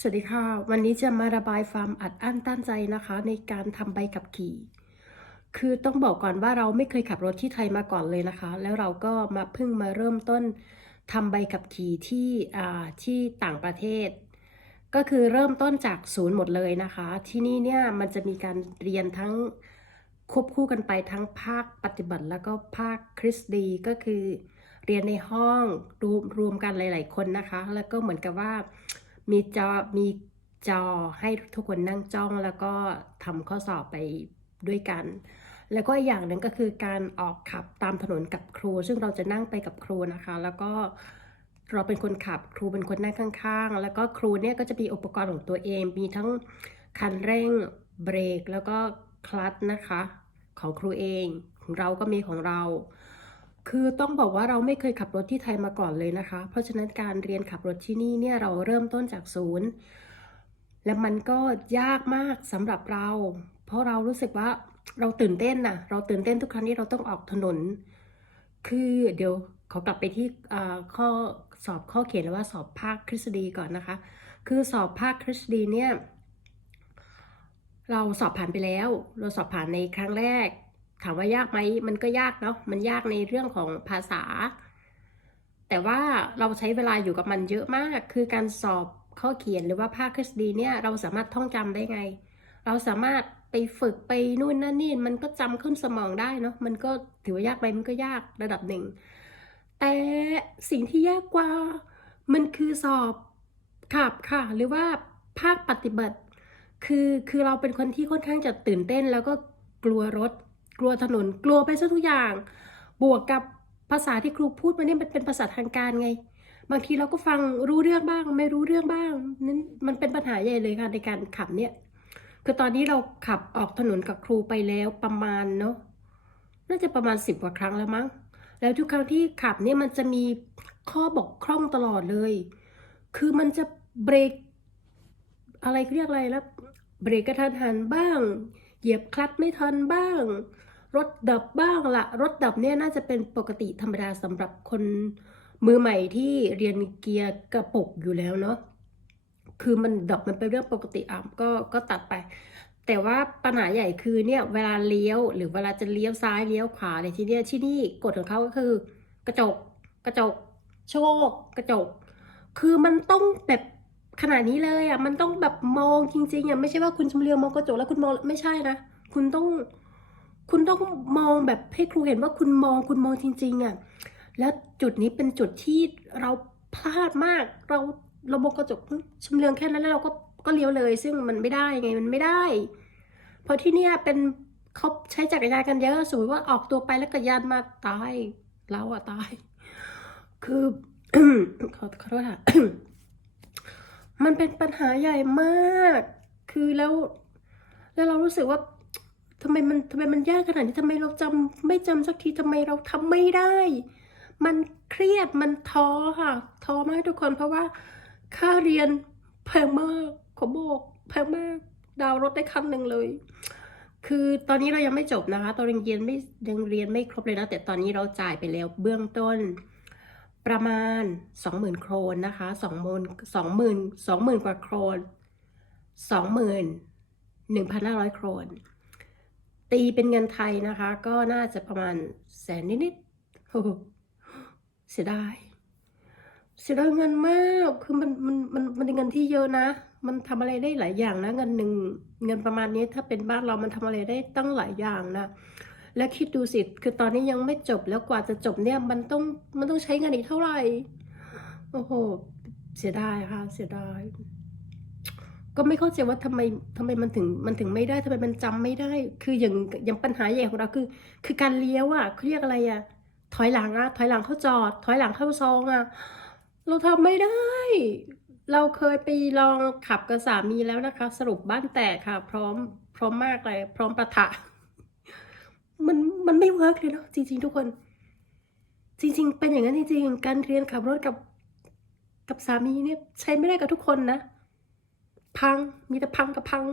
สวัสดีค่ะ วันนี้จะมาระบายความอัดอั้นตันใจนะคะ ในการทำใบขับขี่ คือต้องบอกก่อนว่าเราไม่เคยขับรถที่ไทยมาก่อนเลยนะคะ แล้วเราก็มาเพิ่งมาเริ่มต้นทำใบขับขี่ที่อ่าที่ต่างประเทศ ก็คือเริ่มต้นจากศูนย์หมดเลยนะคะ ที่นี่เนี่ยมันจะมีการเรียนทั้งควบคู่กันไปทั้งภาคปฏิบัติ แล้วก็ภาคคริสตีก็คือเรียนในห้องรวมรวมกันหลาย ๆ คนนะคะ แล้วก็เหมือนกับว่า มีจอมีจอให้ทุกคนนั่งจ้องแล้วก็ทำข้อสอบไปด้วยกัน แล้วก็อีกอย่างหนึ่งก็คือการออกขับตามถนนกับครู ซึ่งเราจะนั่งไปกับครูนะคะ แล้วก็เราเป็นคนขับครูเป็นคนนั่งข้างๆ แล้วก็ครูเนี่ยก็จะมีอุปกรณ์ของตัวเอง มีทั้งคันเร่งเบรกแล้วก็คลัตช์นะคะ ของครูเองของเราก็มีของเรา คือต้องบอกว่าเราไม่เคยขับรถที่ไทยมาก่อนเลยนะคะ เพราะฉะนั้นการเรียนขับรถที่นี่เนี่ยเราเริ่มต้นจากศูนย์ และมันก็ยากมากสำหรับเรา เพราะเรารู้สึกว่าเราตื่นเต้นน่ะเราตื่นเต้นทุกครั้งที่เราต้องออกถนน คือเดี๋ยวขอกลับไปที่ข้อสอบข้อเขียนว่าสอบภาคทฤษฎีก่อนนะคะ คือสอบภาคทฤษฎีเนี่ยเราสอบผ่านไปแล้ว เราสอบผ่านในครั้งแรก ถามว่ายากไหมมันก็ยากเนาะมันยากในเรื่องของภาษา แต่ว่าเราใช้เวลาอยู่กับมันเยอะมาก คือการสอบข้อเขียนหรือว่าภาคทฤษฎีเนี่ยเราสามารถท่องจำได้ไง เราสามารถไปฝึกไปนู่นนั่นนี่มันก็จำขึ้นสมองได้เนาะมันก็ถือว่ายากไหมมันก็ยากระดับหนึ่ง แต่สิ่งที่ยากกว่ามันคือสอบขับค่ะ หรือว่าภาคปฏิบัติ คือคือเราเป็นคนที่ค่อนข้างจะตื่นเต้นแล้วก็กลัวรถ กลัวถนนกลัวไปซะทุกอย่าง บวกกับภาษาที่ครูพูดมาเนี่ยมันเป็นภาษาทางการไง บางทีเราก็ฟังรู้เรื่องบ้าง ไม่รู้เรื่องบ้างนั้นมันเป็นปัญหาใหญ่เลยค่ะในการขับเนี่ยคือตอนนี้เราขับออกถนนกับครูไปแล้วประมาณเนาะน่าจะประมาณสิบกว่าครั้งแล้วมั้งแล้วทุกครั้งที่ขับเนี่ยมันจะมีข้อบกพร่องตลอดเลย คือมันจะเบรกอะไรเขาเรียกอะไรแล้วเบรกกระทันหันบ้าง เหยียบคลัตช์ไม่ทันบ้าง รถดับบ้างละรถดับเนี่ยน่าจะเป็นปกติธรรมดาสำหรับคนมือใหม่ที่เรียนเกียร์กระปุกอยู่แล้วเนาะคือมันดับมันเป็นเรื่องปกติอะก็ก็ตัดไป แต่ว่าปัญหาใหญ่คือเนี่ยเวลาเลี้ยวหรือเวลาจะเลี้ยวซ้ายเลี้ยวขวาในที่เนี่ยที่นี่กฎของเขาก็คือ กระจก กระจก โชคกระจก คือมันต้องแบบ ขนาดนี้เลยอะมันต้องแบบมองจริงๆอะไม่ใช่ว่าคุณชำเลืองมองกระจกแล้วคุณมองไม่ใช่นะคุณต้อง คุณต้องมองแบบให้ครูเห็นว่าคุณมองคุณมองจริงๆอะแล้วจุดนี้เป็นจุดที่เราพลาดมาก เราเรามองกระจกชำเลืองแค่นั้นแล้วเราก็ก็เลี้ยวเลย ซึ่งมันไม่ได้ไงมันไม่ได้ เพราะที่เนี่ยเป็นเขาใช้จักรยานกันเยอะสมมติว่าออกตัวไปแล้วจักรยานมาตายเราอะตาย คือขอโทษค่ะ มันเป็นปัญหาใหญ่มาก คือแล้ว แล้วเรารู้สึกว่าทำไมมันทำไมมันยากขนาดนี้ทำไมเราจำไม่จำสักทีทำไมเราทำไม่ได้ มันเครียดมันท้อค่ะท้อมากทุกคน เพราะว่าค่าเรียนแพงมากขอบอกแพงมากดาวรถได้คันหนึ่งเลย คือตอนนี้เรายังไม่จบนะคะตอนเรียนไม่ยังเรียนไม่ครบเลยนะแต่ตอนนี้เราจ่ายไปแล้วเบื้องต้น ประมาณสองหมื่นโครนนะคะสองหมื่นสองหมื่นสองหมื่นกว่าโครนสองหมื่นหนึ่งพันห้าร้อยโครน ตีเป็นเงินไทยนะคะ ก็น่าจะประมาณแสนนิดๆโอ้เสียดายเสียดายเงินมากคือมันมันมันมันเป็นเงินที่เยอะนะ มันทำอะไรได้หลายอย่างนะ เงินหนึ่งเงินประมาณนี้ถ้าเป็นบ้านเรามันทำอะไรได้ตั้งหลายอย่างนะ แล้วคิดดูสิ คือตอนนี้ยังไม่จบแล้วกว่าจะจบเนี่ยมันต้องมันต้องใช้เงินอีกเท่าไหร่ โอ้โห เสียดายค่ะ เสียดาย ก็ไม่เข้าใจว่าทำไมทำไมมันถึงมันถึงไม่ได้ทำไมมันจำไม่ได้ คืออย่างอย่างปัญหาใหญ่ของเราคือ คือการเลี้ยวอะเขาเรียกอะไรอะ ถอยหลังอะ ถอยหลังเข้าจอด ถอยหลังเข้าซองอะ เราทำไม่ได้ เราเคยไปลองขับกับสามีแล้วนะคะ สรุปบ้านแตกค่ะ พร้อมพร้อมมากเลย พร้อมประทะ มันมันไม่เวิร์กเลยเนาะจริง ๆ ทุกคน จริง ๆ เป็นอย่างนั้นจริงๆการเรียนขับรถกับ กับสามีเนี่ย ใช้ไม่ได้กับทุกคนนะ พังมีแต่พังกับพัง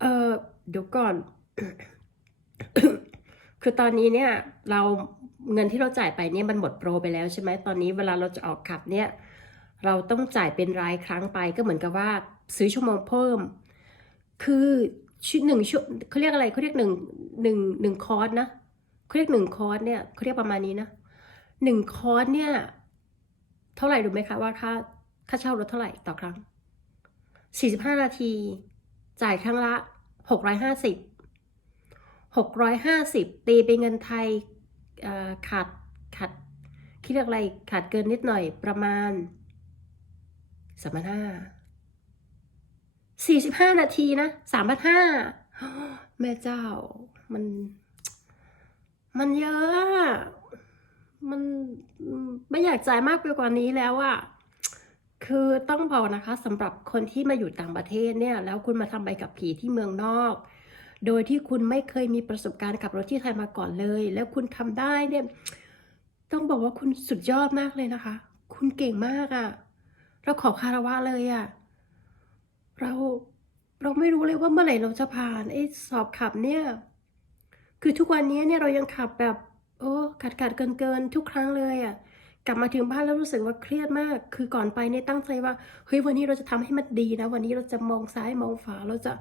เออเดี๋ยวก่อน คือตอนนี้เนี่ย เราเงินที่เราจ่ายไปเนี่ยมันหมดโปรไปแล้วใช่ไหมตอนนี้เวลาเราจะออกขับเนี่ย เราต้องจ่ายเป็นรายครั้งไปก็เหมือนกับว่าซื้อชั่วโมงเพิ่ม คือ ชุดหนึ่งชั่วเขาเรียกอะไรเขาเรียกหนึ่งหนึ่งหนึ่งคอร์สนะเขาเรียกหนึ่งคอร์สเนี่ยเขาเรียกประมาณนี้นะหนึ่งคอร์สเนี่ย เท่าไหร่รู้ไหมคะว่าค่าค่าเช่ารถเท่าไหร่ต่อครั้งสี่สิบห้านาที จ่ายครั้งละหกร้อยห้าสิบหกร้อยห้าสิบตีเป็นเงินไทยขาดขาดคิดเรียกอะไรขาดเกินนิดหน่อยประมาณสามพันห้า สี่สิบห้านาทีนะสามพันห้าแม่เจ้า มัน มันเยอะ มันไม่อยากจ่ายมากไปกว่านี้แล้วอะคือต้องบอกนะคะสำหรับคนที่มาอยู่ต่างประเทศเนี่ย แล้วคุณมาทำใบกับผีที่เมืองนอก โดยที่คุณไม่เคยมีประสบการณ์ขับรถที่ไทยมาก่อนเลย แล้วคุณทำได้เนี่ย ต้องบอกว่าคุณสุดยอดมากเลยนะคะ คุณเก่งมากอะเราขอคารวะเลยอะ เราเราไม่รู้เลยว่าเมื่อไหร่เราจะผ่านไอ้สอบขับเนี่ย คือทุกวันนี้เนี่ยเรายังขับแบบ โอ้ขัดขัดเกินเกินทุกครั้งเลยอะ่ะกลับมาถึงบ้านแล้วรู้สึกว่าเครียดมาก คือก่อนไปเนี่ยตั้งใจว่าเฮ้ยวันนี้เราจะทำให้มันดีนะ วันนี้เราจะมองซ้ายมองขวาเราจะ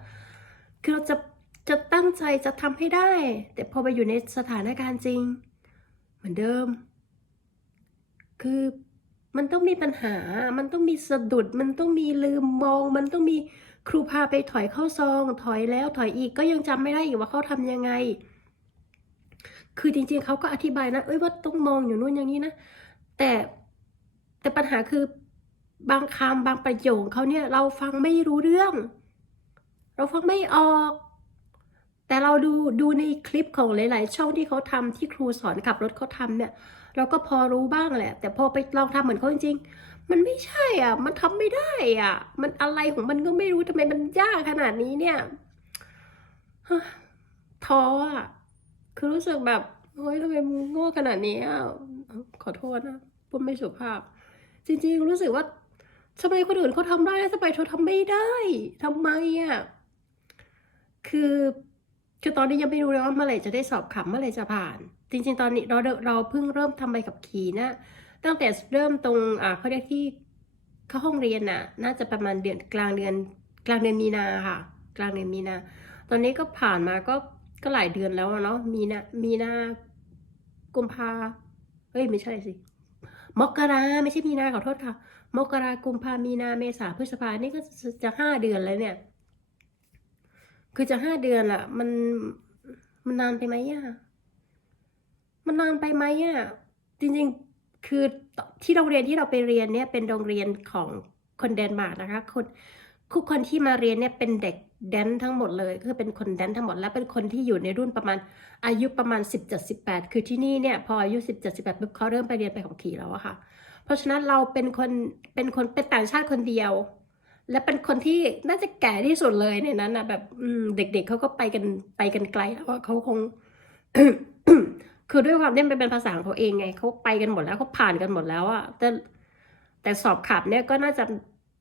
คือเราจะจะตั้งใจจะทำให้ได้ แต่พอไปอยู่ในสถานการณ์จริง เหมือนเดิม คือ มันต้องมีปัญหา มันต้องมีสะดุด มันต้องมีลืมมอง มันต้องมีครูพาไปถอยเข้าซอง ถอยแล้วถอยอีกก็ยังจำไม่ได้อีกว่าเขาทำยังไง คือจริงๆเขาก็อธิบายนะ เอ้ยว่าต้องมองอยู่นู่นอย่างนี้นะ แต่แต่ปัญหาคือบางคำบางประโยคเขาเนี่ยเราฟังไม่รู้เรื่อง เราฟังไม่ออก แต่เราดูดูในคลิปของหลาย ๆ ช่องที่เขาทำที่ครูสอนขับรถเขาทำเนี่ย เราก็พอรู้บ้างแหละ แต่พอไปลองทำเหมือนเขาจริงๆ มันไม่ใช่อะ มันทำไม่ได้อะ มันอะไรของมันก็ไม่รู้ทำไมมันยากขนาดนี้เนี่ยท้ออะ คือรู้สึกแบบโอ๊ยทำไมมึงโง่ขนาดนี้อะ ขอโทษนะพูดไม่สุภาพ จริงๆ รู้สึกว่าทำไมคนอื่นเขาทำได้แล้วทำไมเธอทำไม่ได้ทำไมอะ คือคือตอนนี้ยังไม่รู้เลยว่าเมื่อไหร่จะได้สอบขับเมื่อไหร่จะผ่าน จริงๆ ตอนนี้เราเราเพิ่งเริ่มทำใบขับขี่นะ ตั้งแต่เริ่มตรงอ่าเขาเรียกที่เข้าห้องเรียนน่ะ น่าจะประมาณเดือนกลางเดือนกลางเดือนมีนาค่ะ กลางเดือนมีนา ตอนนี้ก็ผ่านมาก็ก็หลายเดือนแล้วเนาะ มีนา มีนากุมภาเฮ้ยไม่ใช่สิ มกราไม่ใช่มีนาขอโทษค่ะ มกรากุมภามีนาเมษาพฤษภานี่ก็จะห้าเดือนแล้วเนี่ย คือจะห้าเดือนละมันมันนานไปไหมอะ มันนานไปไหมอะ จริงๆ คือที่โรงเรียนที่เราไปเรียนเนี่ยเป็นโรงเรียนของคนเดนมาร์กนะคะ คนทุกคนที่มาเรียนเนี่ยเป็นเด็กแดนทั้งหมดเลย คือเป็นคนแดนทั้งหมด และเป็นคนที่อยู่ในรุ่นประมาณอายุประมาณ 17 18 คือที่นี่เนี่ยพออายุ 17 18ปุ๊บเขาเริ่มไปเรียนไปขับขี่แล้วอะค่ะ เพราะฉะนั้นเราเป็นคนเป็นคนเป็นต่างชาติคนเดียว และเป็นคนที่น่าจะแก่ที่สุดเลยในนั้นนะแบบเด็กๆเขาก็ไปกันไปกันไกลแล้วอะเขาคง คือด้วยความที่มันเป็นภาษาของเขาเองไงเขาไปกันหมดแล้วเขาผ่านกันหมดแล้วอะแต่แต่สอบขับเนี่ยก็น่าจะ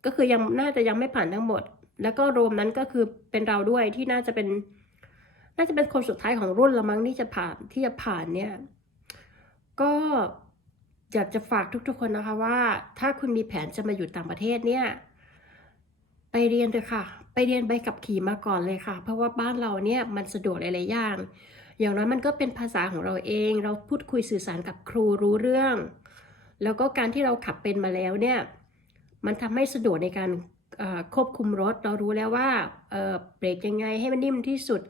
ก็คือยังน่าจะยังไม่ผ่านทั้งหมด แล้วก็รวมนั้นก็คือเป็นเราด้วยที่น่าจะเป็น น่าจะเป็นคนสุดท้ายของรุ่นละมั้งที่จะผ่านที่จะผ่านเนี่ย ก็อยากจะฝากทุกๆคนนะคะว่า ถ้าคุณมีแผนจะมาอยู่ต่างประเทศเนี่ย ไปเรียนเลยค่ะ ไปเรียนใบขับขี่มาก่อนเลยค่ะ เพราะว่าบ้านเราเนี่ยมันสะดวกหลายๆอย่าง อย่างน้อยมันก็เป็นภาษาของเราเอง เราพูดคุยสื่อสารกับครูรู้เรื่อง แล้วก็การที่เราขับเป็นมาแล้วเนี่ย มันทำให้สะดวกในการควบคุมรถ เรารู้แล้วว่าเบรกยังไงให้มันนิ่มที่สุด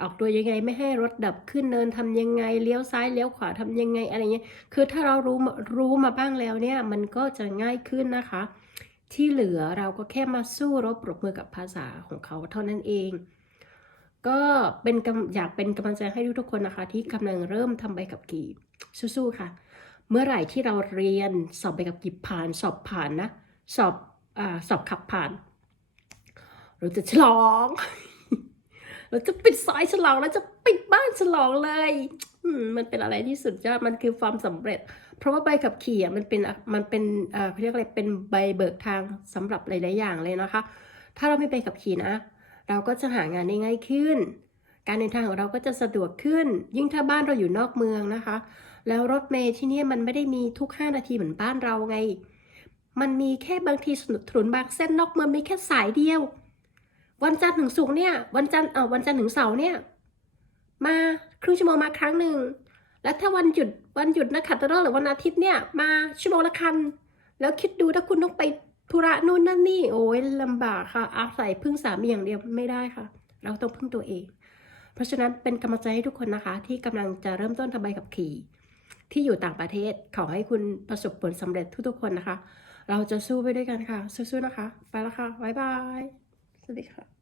ออกตัวยังไงไม่ให้รถดับขึ้นเนินทำยังไงเลี้ยวซ้ายเลี้ยวขวาทำยังไงอะไรเงี้ย คือถ้าเรารู้รู้มาบ้างแล้วเนี่ย มันก็จะง่ายขึ้นนะคะ ที่เหลือเราก็แค่มาสู้รบปรบมือกับภาษาของเขาเท่านั้นเอง ก็เป็นอยากเป็นกำลังใจให้ทุกๆคนนะคะ ที่กำลังเริ่มทำใบขับขี่สู้ๆค่ะ เมื่อไหร่ที่เราเรียนสอบใบขับขี่ผ่าน สอบผ่านนะ สอบอสอบขับผ่าน เราจะฉลอง เราจะปิดซอยฉลองแล้วจะปิดบ้านฉลองเลยมันเป็นอะไรที่สุดยอด มันคือความสำเร็จ เพราะว่าใบขับขี่อะมันเป็น มันเป็นเขาเรียกอะไร เป็นใบเบิกทางสำหรับหลาย ๆ อย่างเลยนะคะ ถ้าเราไม่ไปขับขี่นะ เราก็จะหางานได้ง่ายขึ้น การเดินทางของเราก็จะสะดวกขึ้น ยิ่งถ้าบ้านเราอยู่นอกเมืองนะคะ แล้วรถเมล์ที่นี่มันไม่ได้มีทุก 5 นาทีเหมือนบ้านเราไง มันมีแค่บางทีสนุนถนนบางเส้นนอกเมืองมีแค่สายเดียว วันจันทร์ถึงศุกร์เนี่ย วันจันทร์เออวันจันทร์ถึงเสาร์เนี่ย มาครึ่งชั่วโมงมาครั้งหนึ่ง แล้วถ้าวันหยุดวันหยุดนักขัตฤกษ์หรือวันอาทิตย์เนี่ยมาชั่วโมงละคัน แล้วคิดดูถ้าคุณต้องไป ธุระนู่นนั่นนี่โอ้ยลำบากค่ะอาศัยพึ่งสามีอย่างเดียวไม่ได้ค่ะ เราต้องพึ่งตัวเอง เพราะฉะนั้นเป็นกำลังใจให้ทุกคนนะคะ ที่กำลังจะเริ่มต้นทำใบขับขี่ ที่อยู่ต่างประเทศขอให้คุณประสบผลสำเร็จทุกๆคนนะคะ เราจะสู้ไปด้วยกันค่ะสู้ๆนะคะ ไปแล้วค่ะบ๊ายบายสวัสดีค่ะ